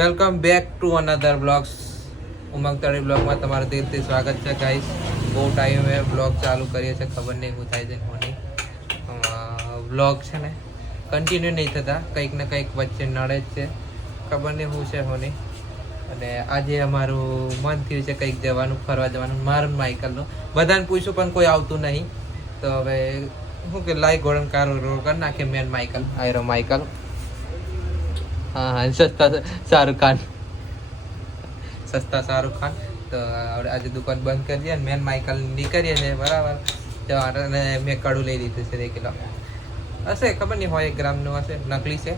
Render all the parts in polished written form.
Welcome back to another blogs. Umang Tali બ્લોગમાં તમારું દિલથી સ્વાગત છે ગાઈસ. બહુ ટાઈમે બ્લોગ ચાલુ કરીએ છીએ, ખબર નહીં શું થાય છે કોની. બ્લોગ છે ને કન્ટિન્યુ નહીં થતા, કંઈક ને કંઈક વચ્ચે નડે જ છે, ખબર નહીં શું છે હોની. અને આજે અમારું મન થયું છે કંઈક જવાનું, ફરવા જવાનું, મારું માઇકલનું. બધાને પૂછ્યું પણ કોઈ આવતું નહીં, તો હવે શું કે લાઈ ગોળન કારો રોડ કરી નાખે. મેન માઇકલ આયરો માઇકલ. હા સસ્તા શાહરુખ ખાન, સસ્તા શાહરુખ ખાન. તો આજે દુકાન બંધ કરી દઈએ, મેન માઇકલ નીકળીએ છે બરાબર. તો મેં કડું લઈ લીધું છે 2 કિલો. હશે ખબર નહીં, 100 ગ્રામનું હશે, નકલી છે.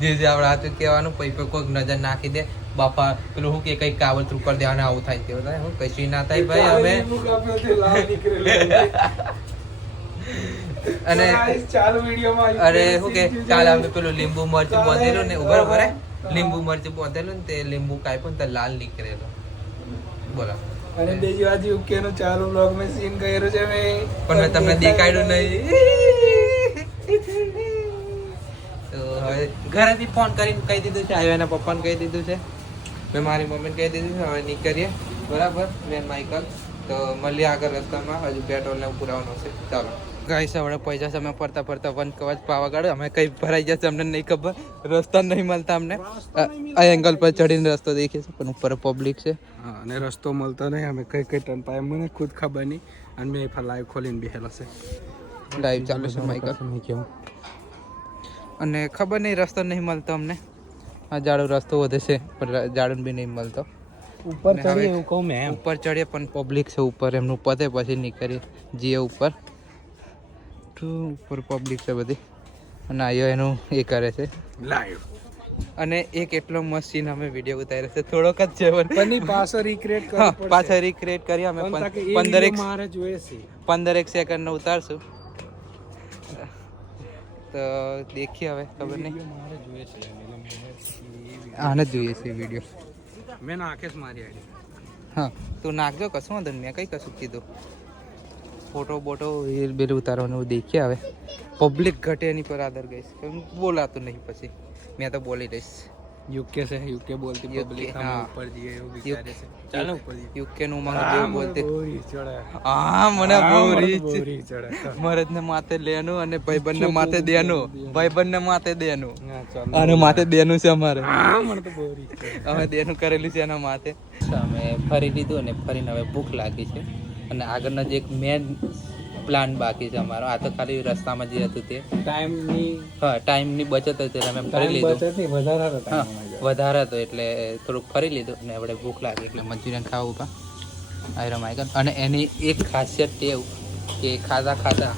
જે આપણે હાથું કહેવાનું, પછી કોઈક નજર નાખી દે બાપા, પેલું શું કે કંઈક કાવતરું કરી દેવાનું, આવું થાય તેવું થાય. હું કશું ના થાય ભાઈ. અમે અને અરે શું કે કાલ અમે પેલું લીંબુ મરચું બોતેલું ને બરાબર, લીંબુ મરચું બોતેલું ને તે લીંબુ કાપ્યું ને તો લાલ નીકળેલો. બોલો. અને બીજી વાત યુકે નો ચાલુ બ્લોગ માં સીન કર્યો છે મેં, પણ મેં તમને દેખાડ્યું નહીં. તો હવે ઘરેથી ફોન કરીને કહી દીધું છે, આવ્યો એના પપ્પાને કહી દીધું છે, મેં મારી મમ્મીને કહી દીધું છે. હવે નીકળીએ બરાબર મેન માઇકલ. તો મળીએ આગળ રસ્તામાં, હજુ પેટ્રોલ ને પુરાવાનું છે. ચાલો ગાઈસ, હવે પૈસા છે અમે ફરતા ફરતા વન કવચ પાવાગઢ. અમે કઈ ભરાઈ જશે અમને નહીં ખબર, રસ્તા નહીં મળતા અમને. આ એંગલ પર ચડીને રસ્તો દેખીએ છે પણ ઉપર પબ્લિક છે. હા, અને રસ્તો મળતો નહીં. અમે કઈ કઈ ટર્ન પાય મને ખુદ ખબર નહીં. અને મેં લાઈવ ખોલીને બેહેલો છે, લાઈવ ચાલુ છે માઇકલ. અને ખબર નહીં રસ્તો નહીં મળતો અમને. આ જાડો રસ્તો વધે છે પણ જાડું બી નહીં મળતો. ઉપર ચડીએ એવું કહું મેં. ઉપર ચડીએ પણ પબ્લિક છે ઉપર, એમનું પતે પછી નીકળીએ જઈએ ઉપર. ઉપર પબ્લિક છે બધી, અને આયો એનું એ કરે છે લાઈવ. અને એક એટલો મસ્ત સીન અમે વિડીયો ઉતાર્યો છે, થોડોક જ છે પણ પાછો રીક્રિએટ કરવો પડશે. પાછા રીક્રિએટ કરી અમે 15 સેકન્ડનો ઉતારશું. તો દેખીએ હવે, ખબર નહીં. આને જ જોઈએ છે વિડીયો. મેં નાખે મારી આઈડી. હા તું નાખજો, કશું વાંધો નહીં, મેં કઈ કશું કીધું. ફોટો બોટો એ બેલું ઉતારવાનું દેખીએ હવે. પબ્લિક ઘટે એની પર આદર ગઈશ, બોલાતું નહીં પછી મેં તો બોલી દઈશ. યુકે છે, યુકે બોલતી પબ્લિક. હા, ઉપર જઈએ એવું વિચારે છે. ચાલો ઉપર જઈએ. યુકે નું માંગ જેવું બોલતે. ચડે. હા મને બહુ રીચ ચડે. મરદ ને માથે લેવાનું અને ભાઈબંધ ને માથે દેવાનું, ભાઈબંધ ને માથે દેવાનું, હા ચાલો. અને માથે દેનું છે અમારે. હા, મને તો બહુ રીચ છે. અમે દેનું કરેલું છે એના માથે. અમે ફરી લીધું અને ફરીને હવે ભૂખ લાગી છે. અને આગળનો જે એક મેન પ્લાન બાકી છે અમારો. આ તો ખાલી રસ્તામાં જે હતું તે ટાઈમની, હા ટાઈમની બચત હતી એટલે અમે ફરી લીધું. વધારે વધારે હતો એટલે થોડુંક ફરી લીધું. અને આપણે ભૂખ લાગી એટલે મંચુરિયન ખાવું પા આયરો માઇકલ. અને એની એક ખાસિયત ટેવ કે ખાતા ખાતા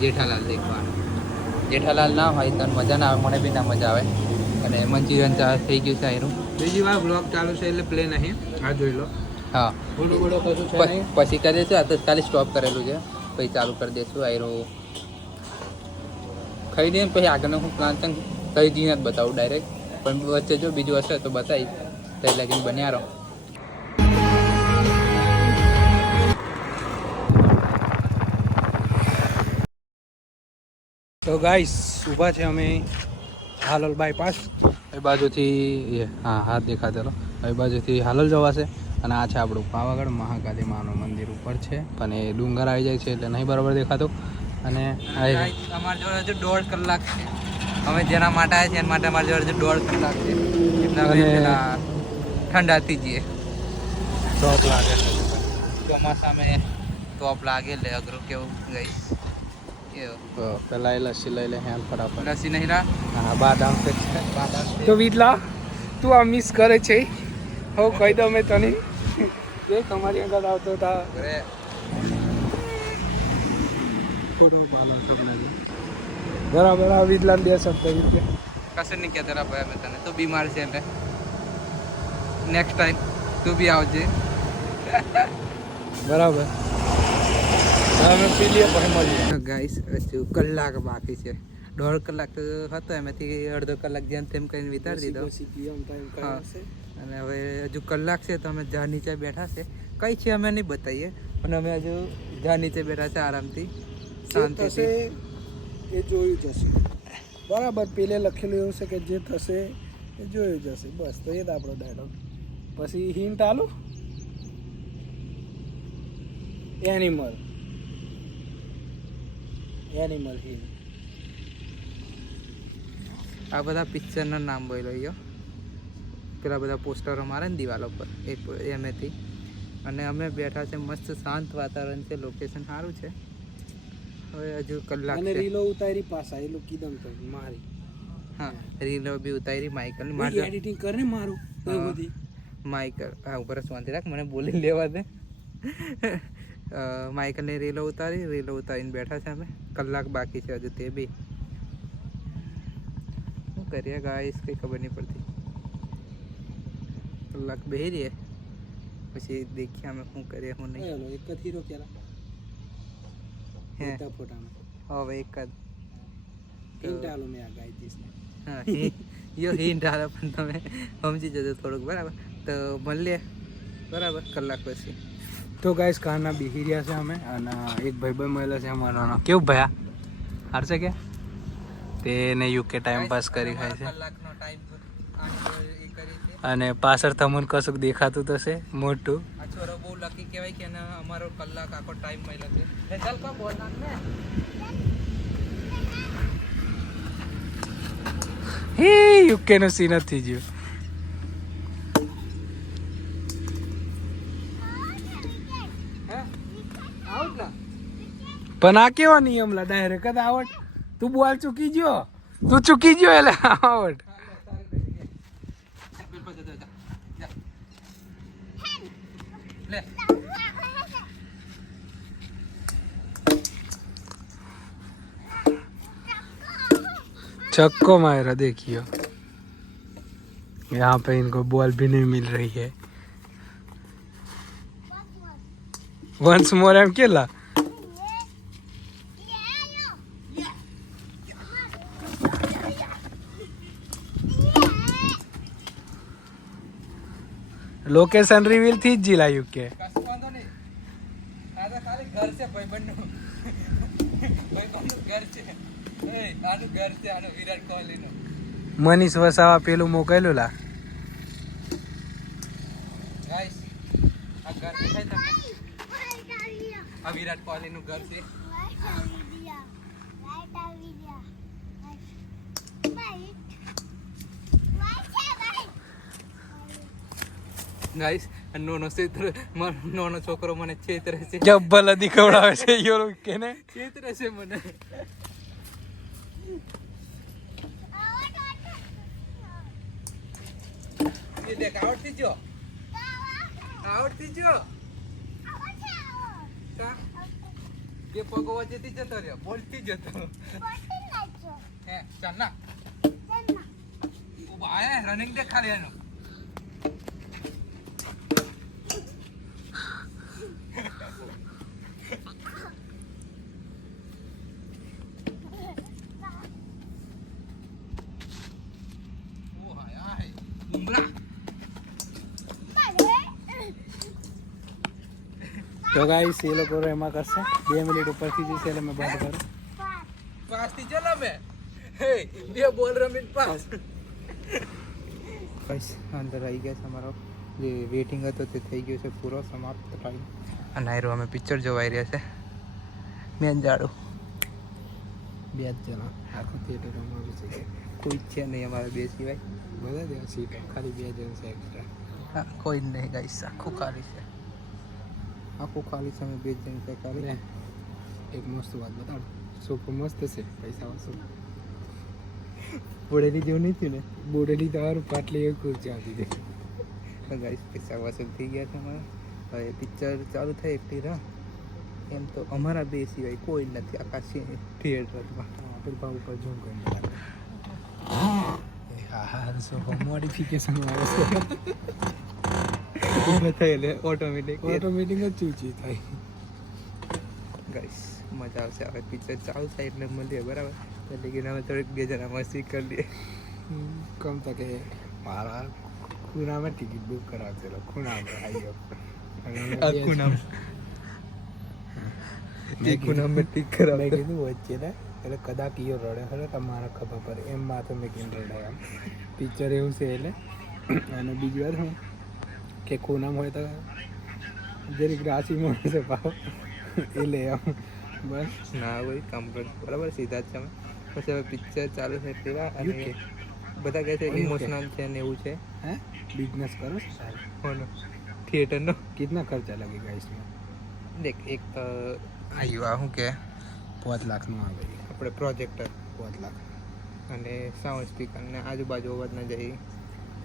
જેઠાલાલ દેખવાનું. જેઠાલાલ ના હોય તો મજા ના આવે, મને બી ના મજા આવે. અને મંચુરિયન થઈ ગયું છે આયરું. બીજી વાર બ્લોગ ચાલુ છે એટલે પ્લે નહીં. આ જોઈ લો. હા બોલો બોલો કશું છે નહીં. પછી કરી દઈશું. આ તો ખાલી સ્ટોપ કરેલું છે, પછી ચાલુ કરી દઈશું. આયરું ખાઈ દઈએ પછી આગળનો હું પ્લાન છે કઈ જઈને જ બતાવું ડાયરેક્ટ. પણ વચ્ચે જો બીજું હશે તો બતાવીશ. તો એટલે કે બન્યા રહો. તો ગાઈસ ઊભા છે અમે હાલોલ બાયપાસ. એ બાજુથી હા હાથ દેખાતેલો. એ બાજુથી હાલોલ જવાશે. અને આ છે આપણું પાવાગઢ મહાકાળી માનું મંદિર ઉપર છે, પણ એ ડુંગર આવી જાય છે એટલે નહીં બરાબર દેખાતો. અને અમારી જોડે હજુ 1.5 કલાક છે. અમે જેના માટે આવ્યા છે એના માટે અમારી જોડે હજુ 1.5 કલાક છે. એટલે અમે પેલા ઠંડાથી જઈએ. ટોપ લાગે છે ચોમાસામાં ટોપ લાગે એટલે અઘરું કેવું ગઈશ. તો પેલા લસ્સી લઈ લે હેલ ફટાફટ. લસી નહીં રા. હા, બાદામ શેક છે. તો વિદલા તું આ મિસ કરે છે. હો કહી દઉં મેં તને, જે તમારી આગળ આવતો હતા ફોટો પાડો તમને બરાબર. આ વિદલા 2 શબ્દ રૂપિયા કશું નહીં કહેતા રા ભાઈ. અમે તને તો બીમાર છે એટલે નેક્સ્ટ ટાઈમ તું બી આવજે બરાબર. અમે પી લઈએ પછી મળીએ. ગાઈસ હજુ કલાક બાકી છે. 1.5 કલાક તો હતો, એમાંથી અડધો કલાક જેમ તેમ કરીને વિતાડી દીધો. હા, અને હવે હજુ કલાક છે તો અમે ઝાડ નીચે બેઠા છે. કઈ છે અમે નહીં બતાવીએ, પણ અમે હજુ ઝાડ નીચે બેઠા છે આરામથી, શાંતિથી. એ જોયું જશે બરાબર. પેલે લખેલું એવું છે કે જે થશે એ એ જોયું જશે બસ. તો એ જ આપણો ડાયલોગ. પછી હિન્ટ આલું. Animal hint. આ બધા પિક્ચરના નામ બોલો યો. પેલા બધા પોસ્ટરો મારે ને દિવાલો પર એમેથી. અને અમે બેઠા છે, મસ્ત શાંત વાતાવરણ છે, લોકેશન સારું છે. હવે હજુ કલાક અને છે. રીલો ઉતારી પાછા એલું કીધમ તો મારી. હા, રીલો બી ઉતારી માઇકલ મારી એડિટિંગ કરને મારું કોઈ બધી. માઇકલ હા ઉપર શાંતિ રાખ, મને બોલી લેવા દે. માઇકલની રીલો ઉતારીને બેઠા છે અમે. કલાક બાકી છે હજુ, તે બી શું કરીએ ગાઈસ કંઈ ખબર નહીં પડતી. કલાક બેસી રહીએ પછી દેખીએ અમે શું કરીએ શું નહીં. એક જ હીરો કેલા હે ફોટામાં હવે એક જ હિન્ટ આલો મેં આ ગાઈ દીસ ને. હા યો હિન્ટ આલો પણ તમે સમજી જજો થોડુંક, બરાબર? તો મળીએ બરાબર કલાક પછી. તો ગાઈસ કારના બેસી રહ્યા છે અમે, અને એક ભાઈ મળેલો છે અમારો. કેવું ભયા હારશે કે તેને યુકે ટાઈમ પાસ કરી ખાય છે. કલાકનો ટાઈમ એ કરી છે. અને પાછળ તમને કશુંક દેખાતું થશે મોટું. આ છોરો બહુ લકી કહેવાય કે અમારો કલાક આખો ટાઈમ મળ્યો છે. ચાલ કા બોલ નાખ ને. હે યુકે નો સીન જ થઈ ગયો. પણ આ કેવો નિયમ લા ડાયરેક્ટ જ આવડ. તું બોલ ચૂકી ગયો, એટલે આવડ. छक्को मारा देखियो, यहाँ पे इनको बॉल भी नहीं मिल रही है. वंस मोर एम केला लोकेशन रिवील थी जिला युके. ઘર છે ભાઈબંધનું. ભાઈબંધનું ઘર છે. આનું ઘર છે, આનું વિરાટ કોહલીનું. મનીષ વસાવા પેલું મોકલ્યું લા. ગાઈસ આ ઘર દેખાય તમને? આ વિરાટ કોહલીનું ઘર છે. ગાઈસ નાનો છોકરો મને છેતરે છે. જબ્બલ દીખવડાવે છે યો કે ને છેતરે છે મને. એ દેખ આવડતી જો, આવડતી જો. એ પગો વચ્ચેથી જતો રહ્યો, બોલતી જતો. હે ચાલ ના ઉભા આયા રનિંગ દેખા લે એનું. તો ગાઈસ એ લોકો એમાં કરશે 2 મિનિટ ઉપરથી જશે એટલે મેં બંધ કરું. પાસ થી ચલો મે હે બે બોલ રમીન પાસ. ગાઈસ અંદર આવી ગયા છે, અમારો જે વેટિંગ હતો તે થઈ ગયો છે પૂરો સમાપ્ત ટાઈમ. અને આયરો અમે પિક્ચર જોવાઈ રહ્યા છે. મેં જાડો 2 જણા આખું થિયેટર અમારું છે, કોઈ છે નહીં અમારે બે સિવાય. બધા જ સીટ ખાલી 2 જણ છે એક્સ્ટ્રા. હા કોઈ નહીં ગાઈસ, આખું ખાલી છે. આખું ખાલી છે, અમે 2 જણ છે ખાલી. એક મસ્ત વાત બતાડો, સોફો મસ્ત છે, પૈસા વસૂલ. બોડેલી જેવું નહીં થયું ને? બોડેલી તમારું પાટલી એક ખુરચી આવતી હતી. તો ગાઈસ પૈસા વસૂલ થઈ ગયા છે અમારા. હવે પિક્ચર ચાલુ થાય એટલી રાહ. એમ તો અમારા બે સિવાય કોઈ નથી આખા થિયેટરમાં. આપણે ભાવ ઉપર ઝૂમ કરીને હા સોફો મોડિફિકેશન આવે છે. ઊભા થાય એટલે ઓટોમેટિક જ ચૂચી થાય. ગાઈસ મજા આવશે. હવે પિક્ચર ચાલુ થાય એટલે મળીએ, બરાબર? એટલે કે અમે થોડીક 2 જણા મસ્તી કરી લઈએ. કમ તો કે મારા ખૂણામાં ટિકિટ બુક કરાવશેલો. ખૂણામાં આવી આખું નામ મેં કીધું વચ્ચે ને એટલે કદાચ ઈયો રડે ખરે તમારા ખબર પડે એમ માથે મેં કેમ રડાય આમ પિક્ચર એવું છે એટલે. અને બીજી વાર શું કે ખૂનામ હોય તો જરીક રાશિ મળશે ભાવ એ લે આમ બસ. ના ભાઈ કમ્પ્લીટ બરાબર સીધા જ છે અમે. પછી હવે પિક્ચર ચાલુ છે પેલા અને બધા કહે છે ઇમોશનલ છે ને એવું છે. હે બિઝનેસ કરો છો સાહેબ? કોનો? થિયેટરનો. કિતના ખર્ચા लगेगा इसमें? દેખ એક આવ્યું શું કે 5 લાખનું આવે આપણે પ્રોજેક્ટર 5 લાખ અને સાઉન્ડ સ્પીકર ને આજુબાજુ અવાજ ના જાય.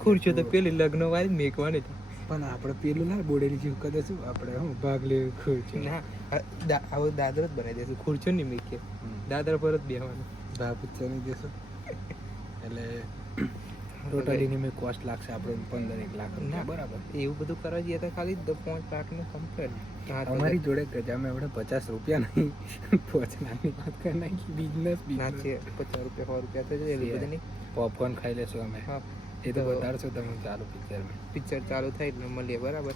ખુરશીઓ તો પેલી લગ્ન વાળી જ મેકવાની હતી. પણ આપણે પેલું ના બોડેલી જેવું કદાચ આપણે શું ભાગ લેવું ખુરશી ના આવો દાદર જ બનાવી દેશું. ખુરશીઓ નહીં મેકીએ, દાદર પર જ બેસવાનું. ભાવ પિક્ચર નહીં દેશો એટલે ટોટલી મેં કોસ્ટ લાગશે આપણે 15-1 લાખ ના બરાબર. એવું બધું કરવા જઈએ તો ખાલી 5 લાખનું કમ્પ્લીટ. અમારી જોડે ગજામાં આપણે 50 રૂપિયા નહીં 5 લાખની વાત કરી નાખી. બિઝનેસ ના છે 50 રૂપિયા 100 રૂપિયા તો જોઈએ બધું નહીં. પોપકોર્ન ખાઈ લેશું અમે. હા એ તો બતાડશો તમે ચાલુ પિક્ચરમાં. પિક્ચર ચાલુ થાય એટલે મળીએ બરાબર.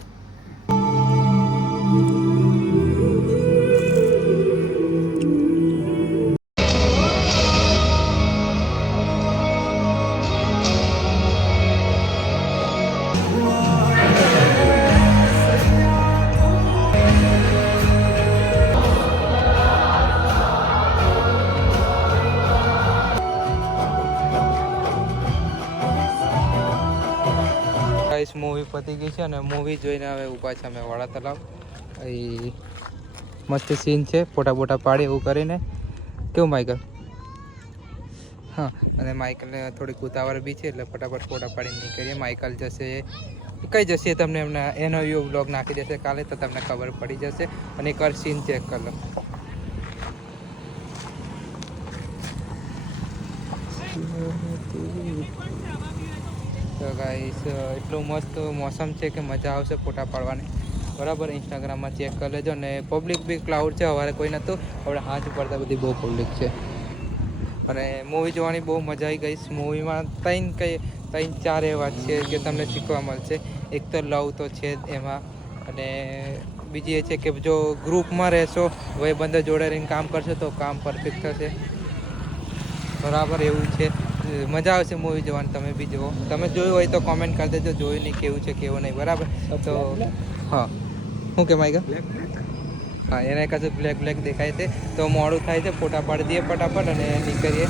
ગાઈસ મૂવી પતી ગઈ છે અને મૂવી જોઈને હવે ઊભા છે અમે વાળા તલાવ. એ મસ્ત સીન છે, ફોટા બોટા પાડી એવું કરીને. કેવું માઇકલ? હા, અને માઇકલને થોડીક ઉતાવળ બી છે એટલે ફટાફટ ફોટા પાડીને નીકળીએ. માઇકલ જશે કઈ જશે તમને એમના એનો વ્યૂ બ્લોગ નાખી દેશે કાલે તો તમને ખબર પડી જશે. અને એકવાર સીન ચેક કરી લો. તો ગાઈસ એટલું મસ્ત મોસમ છે કે મજા આવશે ફોટા પાડવાની બરાબર. ઇન્સ્ટાગ્રામમાં ચેક કરી લેજો. અને પબ્લિક બી ક્લાઉડ છે, સવારે કોઈ નહોતું, આપણે હાથ પડતા બધી બહુ પબ્લિક છે. અને મૂવી જોવાની બહુ મજા આવી ગઈ. મૂવીમાં 3-4 એવા છે કે તમને શીખવા મળશે. એક તો લવ તો છે જ એમાં, અને બીજી એ છે કે જો ગ્રુપમાં રહેશો, ભાઈબંધો જોડે રહીને કામ કરશો તો કામ પરફેક્ટ થશે બરાબર. એવું છે, મજા આવશે મૂવી જોવાની. તમે બી જુઓ, તમે જોયું હોય તો કોમેન્ટ કરી દેજો, જોયું નહીં કેવું છે કેવું નહીં બરાબર. તો હા, શું કે માઈકા? હા, એને કશું બ્લેક દેખાય છે તો મોડું થાય છે. ફોટા પાડી દઈએ ફટાફટ અને નીકળીએ.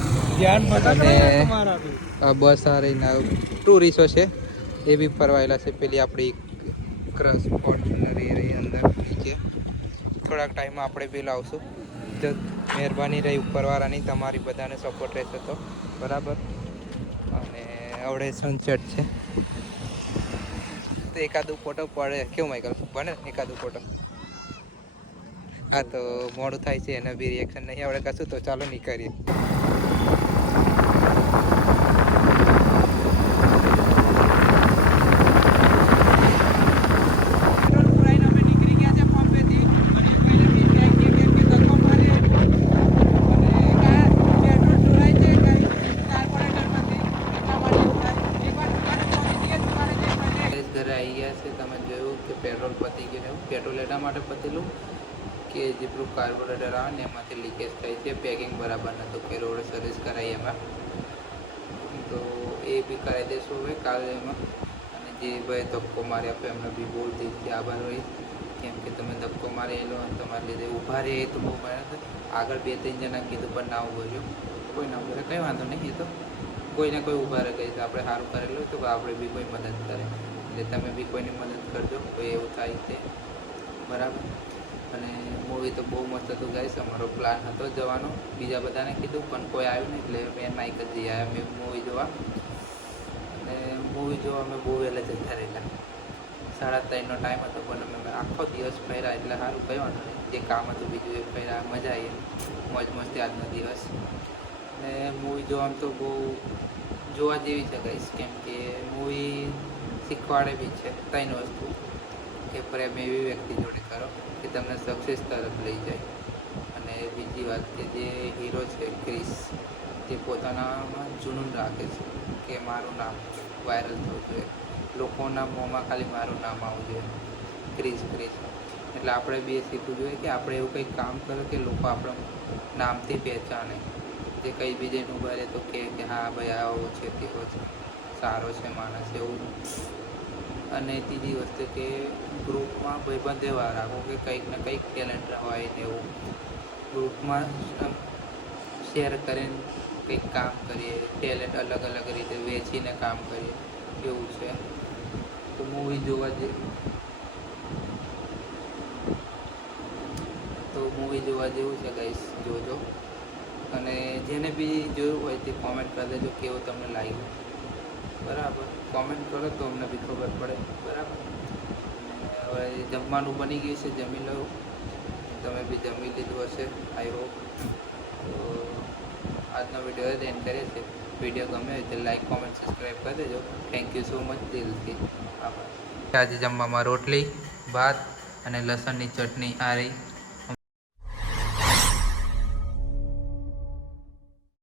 અને બસ આ રહીના ટુરિસ્ટો છે એ બી ફરવાયેલા છે. પેલી આપણી ક્રશ ફોર્ચ્યુનર એ રહી અંદર નીચે. થોડાક ટાઈમમાં આપણે બી લાવશું. જો મહેરબાની રહી ઉપરવાળાની, તમારી બધાને સપોર્ટ રહેશે તો બરાબર. અને આવડે સનસેટ છે તો એકાદું ફોટો પડે. કેવું માઇકલ? બને એકાદું ફોટો? હા, તો મોડું થાય છે, એના બી રિએક્શન નહીં આવડે કશું, તો ચાલો નીકળીએ. ઘરે આવી ગયા છે. તમે જોયું કે પેટ્રોલ પતી ગયું. પેટ્રોલ એટલા માટે પતેલું કે જેટલું કાર્બોરેટર આવે ને એમાંથી લીકેજ થાય છે. પેકિંગ બરાબર નહોતું કે રોડ સર્વિસ કરાવી એમાં, તો એ બી કરાવી દઈશું હવે કાલે એમાં. અને જે ભાઈ ધક્કો મારી આપે એમને બી બહુ દિલથી આભાર હોય, કેમ કે તમે ધક્કો મારેલો અને તમારે લીધે ઊભા રહે તો બહુ મહેનત. આગળ 2-3 જણા કીધું પણ ના ઊભો રહ્યો. કોઈ ના ઊભો રહે કંઈ વાંધો નહીં, એ તો કોઈને કોઈ ઊભા રહે ગઈ. આપણે સારું કરેલું તો આપણે બી કોઈ મદદ કરે. એટલે તમે બી કોઈની મદદ કરજો, કોઈ એવું થાય તે બરાબર. અને મૂવી તો બહુ મસ્ત હતું ગાઈસ. અમારો પ્લાન હતો જવાનો, બીજા બધાને કીધું પણ કોઈ આવ્યું નહીં, એટલે મેં માઇક જ જઈ આવ્યા મેં મૂવી જોવા. અને મૂવી જોવા અમે બહુ વહેલા જતા રહેલા. 3:30નો ટાઈમ હતો, પણ અમે આખો દિવસ ફર્યા એટલે સારું કંઈ વાંધો નહીં. જે કામ હતું બીજું એ ફર્યા, મજા આવી, મોજ મસ્તી આજનો દિવસ. અને મૂવી જોવામાં તો બહુ જોવા જેવી છે ગાઈસ, કેમ કે મૂવી શીખવાડે બી છે 3 વસ્તુ. કે પ્રેમ એવી વ્યક્તિ જોડે કરો કે તમને સક્સેસ તરફ લઈ જાય. અને બીજી વાત કે જે હીરો છે ક્રિસ, તે પોતાનામાં જૂનૂન રાખે છે કે મારું નામ વાયરલ થવું જોઈએ, લોકોના મોંમાં ખાલી મારું નામ આવવું જોઈએ, ક્રિસ. એટલે આપણે બી એ શીખવું જોઈએ કે આપણે એવું કંઈક કામ કરો કે લોકો આપણા નામથી પહેચાને. જે કંઈ બી જઈને ઊભા રહે તો કે હા ભાઈ આવો છે તેવો છે, સારો છે માણસ એવું. અને ત્રીજી વસ્તુ કે ગ્રુપમાં ભાઈબંધ એવા રાખો કે કંઈક ને કંઈક ટેલેન્ટ હોય ને એવું ગ્રુપમાં શેર કરીને કંઈક કામ કરીએ, ટેલેન્ટ અલગ અલગ રીતે વેચીને કામ કરીએ એવું છે. તો મૂવી જોવા જેવું છે ગાઈસ, જોજો. અને જેને બી જોયું હોય તે કોમેન્ટ કરી દેજો કેવું તમને લાગ્યું. બરાબર, કોમેન્ટ કરો તો અમને બી ખબર પડે. બરાબર, હવે જમવાનું બની ગયું છે, જમી લો. તમે બી જમી લીધું હશે આઈ હોપ. તો આજનો વિડીયો એન્ડ કરીએ છીએ. વિડીયો ગમે હોય તો લાઈક કોમેન્ટ સબસ્ક્રાઈબ કરી દેજો. થેન્ક યુ સો મચ દિલથી. આભાર. આજે જમવામાં રોટલી, ભાત અને લસણની ચટણી આ રહી.